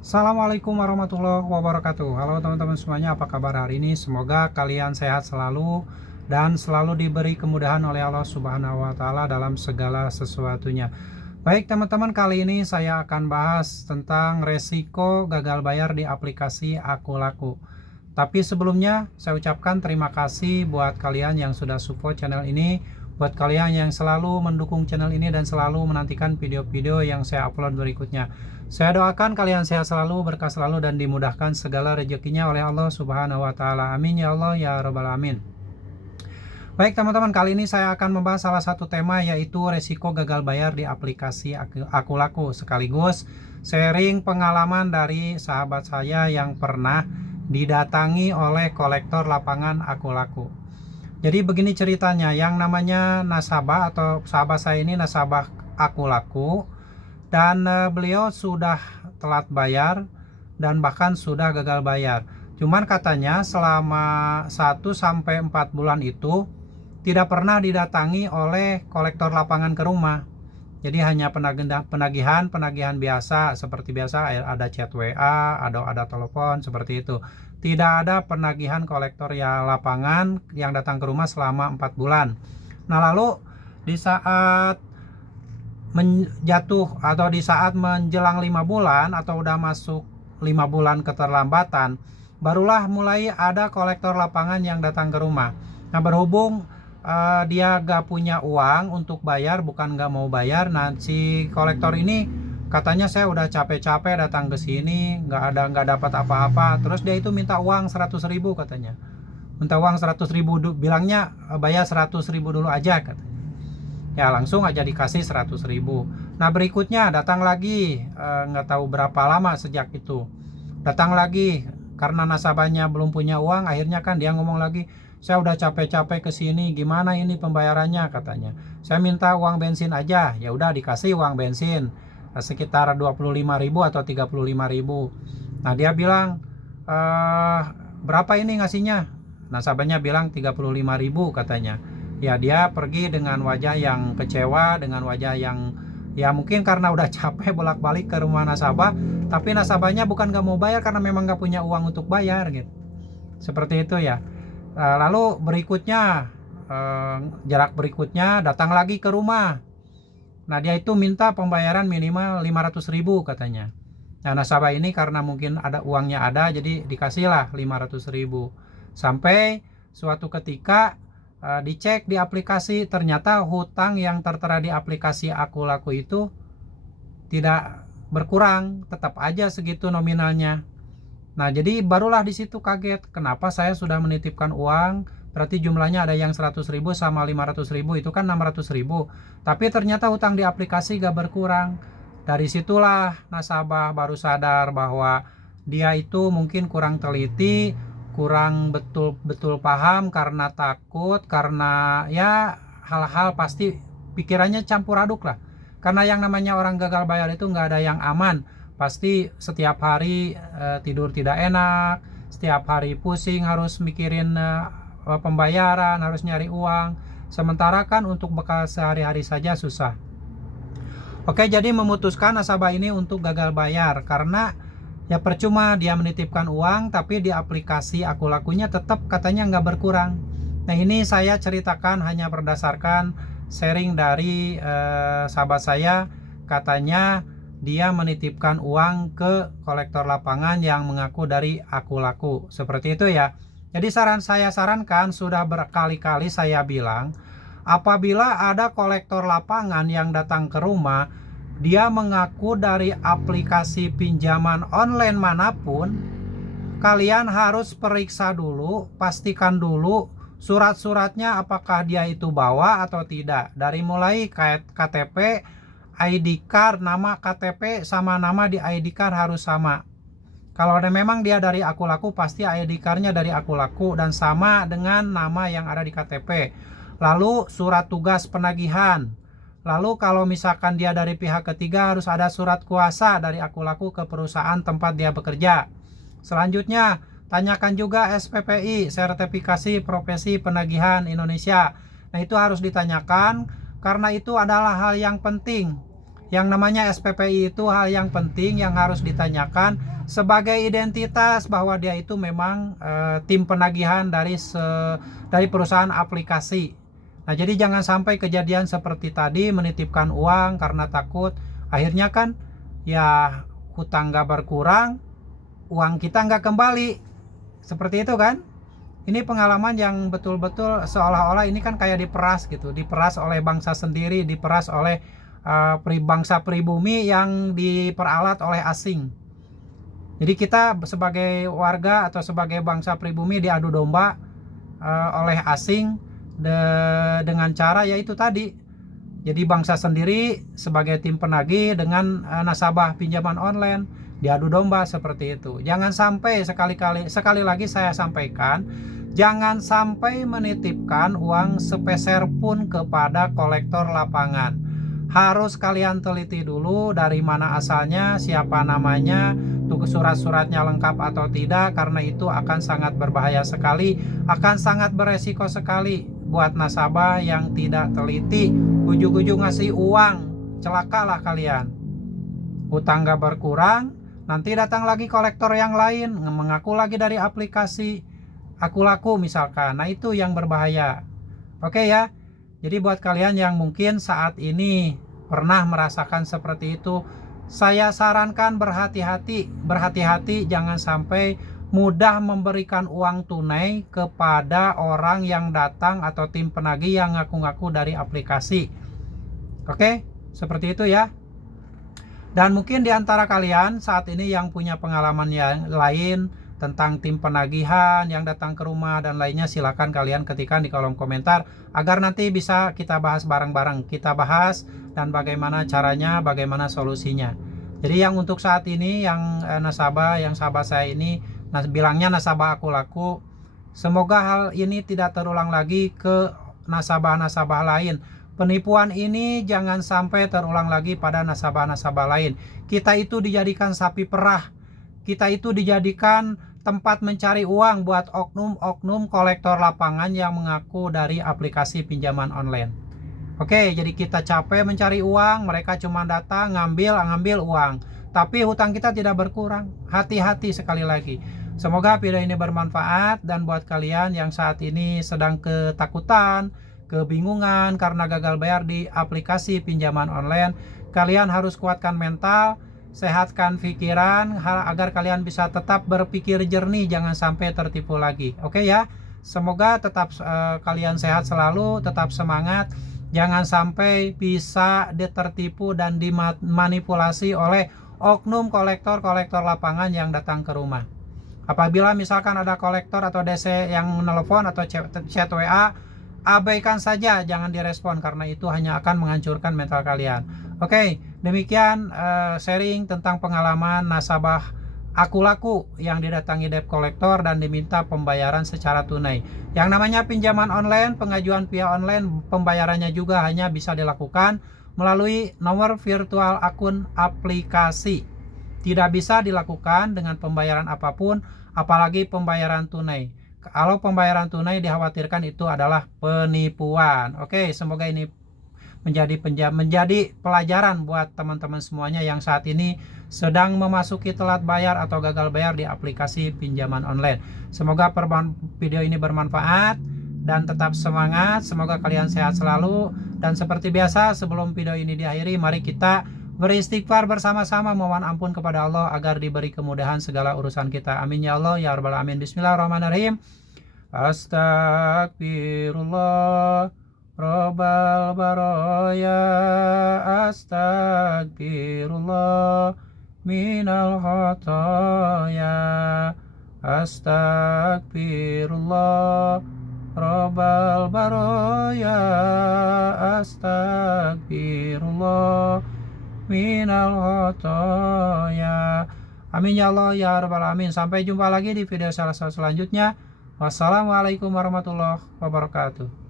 Assalamualaikum warahmatullahi wabarakatuh. Halo teman-teman semuanya, apa kabar hari ini? Semoga kalian sehat selalu dan selalu diberi kemudahan oleh Allah Subhanahu wa taala dalam segala sesuatunya. Baik teman-teman, kali ini saya akan bahas tentang resiko gagal bayar di aplikasi Aku Laku. Tapi sebelumnya saya ucapkan terima kasih buat kalian yang sudah support channel ini, buat kalian yang selalu mendukung channel ini dan selalu menantikan video-video yang saya upload berikutnya. Saya doakan kalian sehat selalu, berkah selalu, dan dimudahkan segala rezekinya oleh Allah Subhanahu wa taala. Amin ya Allah ya rabbal alamin. Baik teman-teman, kali ini saya akan membahas salah satu tema, yaitu resiko gagal bayar di aplikasi Aku Laku, sekaligus sharing pengalaman dari sahabat saya yang pernah didatangi oleh kolektor lapangan Aku Laku. Jadi begini ceritanya, yang namanya nasabah atau sahabat saya ini nasabah Aku Laku, dan beliau sudah telat bayar dan bahkan sudah gagal bayar. Cuman katanya selama 1 sampai 4 bulan itu tidak pernah didatangi oleh kolektor lapangan ke rumah. Jadi hanya penagihan biasa, seperti biasa ada chat WA, ada telepon seperti itu. Tidak ada penagihan kolektor ya lapangan yang datang ke rumah selama 4 bulan. Nah, lalu di saat menjatuh atau di saat menjelang 5 bulan atau udah masuk 5 bulan keterlambatan, barulah mulai ada kolektor lapangan yang datang ke rumah. Nah, berhubung dia gak punya uang untuk bayar, bukan gak mau bayar. Nah, si kolektor ini katanya, saya udah capek-capek datang ke sini, nggak dapat apa-apa. Terus dia itu minta uang 100.000 katanya. Minta uang 100.000, bilangnya bayar 100.000 dulu aja katanya. Ya langsung aja dikasih 100.000. Nah, berikutnya datang lagi, nggak tahu berapa lama sejak itu datang lagi, karena nasabahnya belum punya uang. Akhirnya kan dia ngomong lagi, saya udah capek-capek ke sini, gimana ini pembayarannya katanya. Saya minta uang bensin aja. Ya udah dikasih uang bensin sekitar 25.000 atau 35.000. Nah, dia bilang, berapa ini ngasihnya? Nasabahnya bilang 35.000 katanya. Ya, dia pergi dengan wajah yang kecewa, dengan wajah yang, ya mungkin karena udah capek bolak-balik ke rumah nasabah, tapi nasabahnya bukan gak mau bayar karena memang gak punya uang untuk bayar gitu. Seperti itu ya. Lalu berikutnya, jarak berikutnya datang lagi ke rumah. Nah, dia itu minta pembayaran minimal 500.000 katanya. Nah, nasabah ini karena mungkin ada uangnya ada, jadi dikasihlah 500.000. Sampai suatu ketika dicek di aplikasi, ternyata hutang yang tertera di aplikasi Aku Laku itu tidak berkurang, tetap aja segitu nominalnya. Nah, jadi barulah di situ kaget, kenapa saya sudah menitipkan uang, berarti jumlahnya ada yang 100.000 sama 500.000, itu kan 600.000. Tapi ternyata hutang di aplikasi gak berkurang. Dari situlah nasabah baru sadar bahwa dia itu mungkin kurang teliti, kurang betul-betul paham, karena takut, karena ya hal-hal pasti pikirannya campur aduk lah. Karena yang namanya orang gagal bayar itu nggak ada yang aman. Pasti setiap hari tidur tidak enak, setiap hari pusing harus mikirin pembayaran, harus nyari uang. Sementara kan untuk bekal sehari-hari saja susah. Oke, jadi memutuskan nasabah ini untuk gagal bayar karena ya percuma dia menitipkan uang, tapi di aplikasi Aku Lakunya tetap katanya nggak berkurang. Nah, ini saya ceritakan hanya berdasarkan sharing dari sahabat saya. Katanya dia menitipkan uang ke kolektor lapangan yang mengaku dari Aku Laku. Seperti itu ya. Jadi saya sarankan, sudah berkali-kali saya bilang, apabila ada kolektor lapangan yang datang ke rumah, dia mengaku dari aplikasi pinjaman online manapun, kalian harus periksa dulu, pastikan dulu surat-suratnya apakah dia itu bawa atau tidak. Dari mulai KTP, ID card, nama KTP sama nama di ID card harus sama. Kalau memang dia dari Aku Laku, pasti ID card-nya dari Aku Laku dan sama dengan nama yang ada di KTP. Lalu surat tugas penagihan. Lalu kalau misalkan dia dari pihak ketiga, harus ada surat kuasa dari Aku Laku ke perusahaan tempat dia bekerja. Selanjutnya, tanyakan juga SPPI, Sertifikasi Profesi Penagihan Indonesia. Nah, itu harus ditanyakan karena itu adalah hal yang penting. Yang namanya SPPI itu hal yang penting yang harus ditanyakan sebagai identitas bahwa dia itu memang tim penagihan dari perusahaan aplikasi. Nah, jadi jangan sampai kejadian seperti tadi menitipkan uang karena takut, akhirnya kan ya hutang nggak berkurang, uang kita nggak kembali. Seperti itu kan? Ini pengalaman yang betul-betul seolah-olah ini kan kayak diperas gitu, diperas oleh bangsa sendiri, diperas oleh bangsa pribumi yang diperalat oleh asing. Jadi kita sebagai warga atau sebagai bangsa pribumi diadu domba oleh asing dengan cara yaitu tadi. Jadi bangsa sendiri sebagai tim penagih dengan nasabah pinjaman online diadu domba seperti itu. Jangan sampai sekali lagi saya sampaikan, jangan sampai menitipkan uang sepeser pun kepada kolektor lapangan. Harus kalian teliti dulu dari mana asalnya, siapa namanya, tugas surat-suratnya lengkap atau tidak, karena itu akan sangat berbahaya sekali, akan sangat beresiko sekali buat nasabah yang tidak teliti. Ujung-ujung ngasih uang, celakalah kalian. Hutang gak berkurang, nanti datang lagi kolektor yang lain mengaku lagi dari aplikasi Aku Laku misalkan. Nah, itu yang berbahaya. Oke ya. Jadi buat kalian yang mungkin saat ini pernah merasakan seperti itu, saya sarankan berhati-hati, jangan sampai mudah memberikan uang tunai kepada orang yang datang atau tim penagih yang ngaku-ngaku dari aplikasi. Oke, seperti itu ya. Dan mungkin di antara kalian saat ini yang punya pengalaman yang lain tentang tim penagihan yang datang ke rumah dan lainnya, silakan kalian ketikkan di kolom komentar agar nanti bisa kita bahas bareng-bareng. Kita bahas dan bagaimana caranya, bagaimana solusinya. Jadi yang untuk saat ini yang sahabat saya ini bilangnya nasabah Aku Laku, semoga hal ini tidak terulang lagi ke nasabah-nasabah lain. Penipuan ini jangan sampai terulang lagi pada nasabah-nasabah lain. Kita itu dijadikan sapi perah. Kita itu dijadikan tempat mencari uang buat oknum-oknum kolektor lapangan yang mengaku dari aplikasi pinjaman online. Oke, jadi kita capek mencari uang, mereka cuma datang ngambil uang, tapi hutang kita tidak berkurang. Hati-hati sekali lagi. Semoga video ini bermanfaat, dan buat kalian yang saat ini sedang ketakutan, kebingungan karena gagal bayar di aplikasi pinjaman online, kalian harus kuatkan mental, sehatkan pikiran agar kalian bisa tetap berpikir jernih, jangan sampai tertipu lagi. Oke ya, semoga tetap kalian sehat selalu, tetap semangat, jangan sampai bisa tertipu dan dimanipulasi oleh oknum kolektor lapangan yang datang ke rumah. Apabila misalkan ada kolektor atau DC yang menelpon atau chat WA, abaikan saja, jangan direspon, karena itu hanya akan menghancurkan mental kalian. Oke, demikian sharing tentang pengalaman nasabah Aku Laku yang didatangi debt collector dan diminta pembayaran secara tunai. Yang namanya pinjaman online, pengajuan via online, pembayarannya juga hanya bisa dilakukan melalui nomor virtual akun aplikasi. Tidak bisa dilakukan dengan pembayaran apapun, apalagi pembayaran tunai. Kalau pembayaran tunai dikhawatirkan itu adalah penipuan. Oke, semoga ini menjadi pelajaran buat teman-teman semuanya yang saat ini sedang memasuki telat bayar atau gagal bayar di aplikasi pinjaman online. Semoga video ini bermanfaat dan tetap semangat. Semoga kalian sehat selalu. Dan seperti biasa, sebelum video ini diakhiri, mari kita beristighfar bersama-sama, mohon ampun kepada Allah agar diberi kemudahan segala urusan kita. Amin ya Allah ya rabbal alamin. Bismillahirrahmanirrahim. Astagfirullah Robbal baraya, astagfirullah minal khotoya, astagfirullah Robbal baraya, astagfirullah minal khotoya. Amin ya Allah ya rabbal alamin. Sampai jumpa lagi di video selanjutnya. Wassalamualaikum warahmatullahi wabarakatuh.